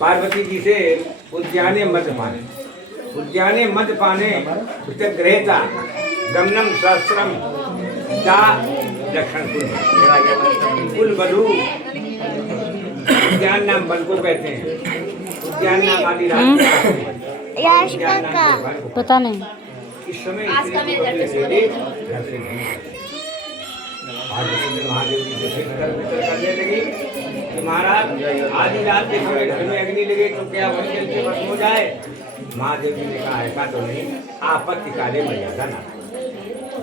पार्वती जी से उद्याने मद पाने ग्रहता गमनम सहस्रम ता दक्षिण कुल बधु। उद्यान नाम वन को कहते हैं। उद्यान नाम आदि पता नहीं। इस समय घर से नहीं महादेव जी से करने लगी कि महाराज आधी रात के समय घर में अग्नि लगे तो क्या मुश्किल से बस हो जाए। महादेव जी ने कहा ऐसा तो नहीं, आपत्ति काले मर्यादा ना।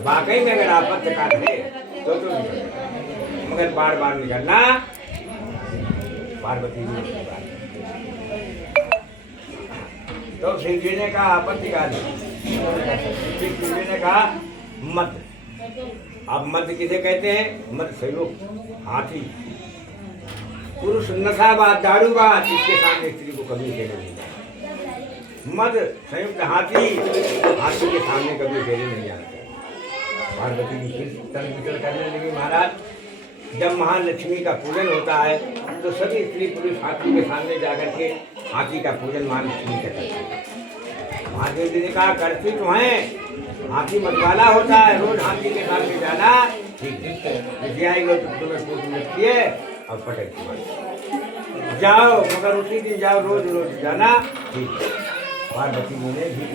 वाकई में अगर आपत्ति काल है तो नहीं, मगर बार बार निकलना पार्वती जी ने तो शिव जी ने कहा आपत्ति काल है। शिव जी ने कहा मत। अब मद किसे कहते हैं? मद संयोग हाथी पुरुष नशाबाद दारूबाद इसके सामने स्त्री को कभी देने नहीं जाता। मद संयुक्त हाथी के सामने कभी देने नहीं जाते। पार्वती जी फिर तर्क वितर्क करने लगी महाराज जब महालक्ष्मी का पूजन होता है तो सभी स्त्री पुरुष हाथी के सामने जाकर के हाथी का पूजन महालक्ष्मी का करते हैं। महादेव जी ने कहा करती तो है, हाथी मतवाला होता है, रोज हाथी के सामने जाना ठीक है। आएगा तो तुम्हें पूछ लगती है और पटक जाओ, मगर उसी दिन जाओ, रोज रोज जाना ठीक है। पार्वती जी ने भी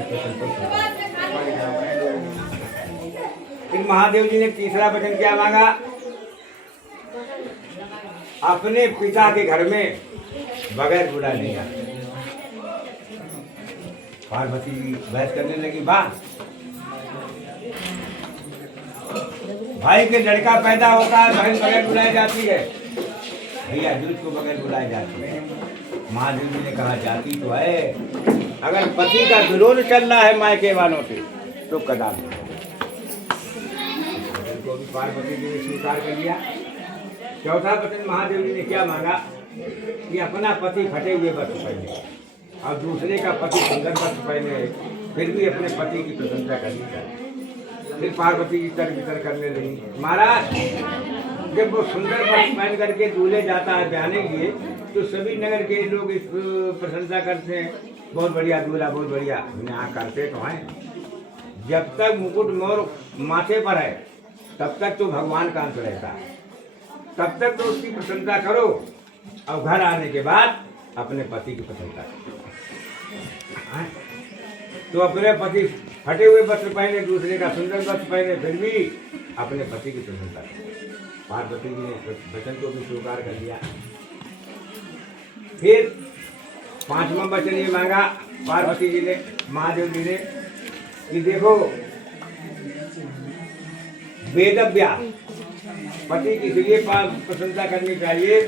फिर महादेव जी ने तीसरा वचन क्या मांगा? अपने पिता के घर में बगैर बुलाए नहीं आते। पार्वती बहस करने लगी वाह, भाई के लड़का पैदा होता है बहन बगैर बुलाई जाती है, भैया दूध को बगैर बुलाई जाती है। महादेव जी ने कहा जाती तो है, अगर पति का विरोध चल रहा है मायके वालों से तो कदम को भी पार्वती जी ने स्वीकार कर लिया। चौथा वचन महादेव जी ने क्या मांगा कि अपना पति फटे हुए वस्त्र पहने और दूसरे का पति सुंदर वस्त्र पहने, फिर भी अपने पति की प्रशंसा करनी चाहिए। फिर पार्वती जी तर्क वितर्क करने लगी महाराज जब वो सुंदर वस्त्र पहन करके दूल्हे जाता है ब्याने के लिए तो सभी नगर के लोग इस प्रशंसा करते हैं, बहुत बढ़िया दूल्हा, बहुत बढ़िया। यहाँ करते तो हैं, जब तक मुकुट मोर माथे पर है तब तक तो भगवान का अंश रहता है, तब तक तो उसकी प्रशंसा करो और घर आने के बाद अपने पति की प्रशंसा करो। तो अपने पति फटे हुए वस्त्र पहने, दूसरे का सुंदर वस्त्र पहने, फिर भी अपने पति की प्रशंसा करो। पार्वती जी ने वचन को भी स्वीकार कर लिया। फिर पांचवा वचन ये मांगा पार्वती जी ने, महादेव जी ने कि देखो वेदव्या पति की इसलिए प्रशंसा करनी चाहिए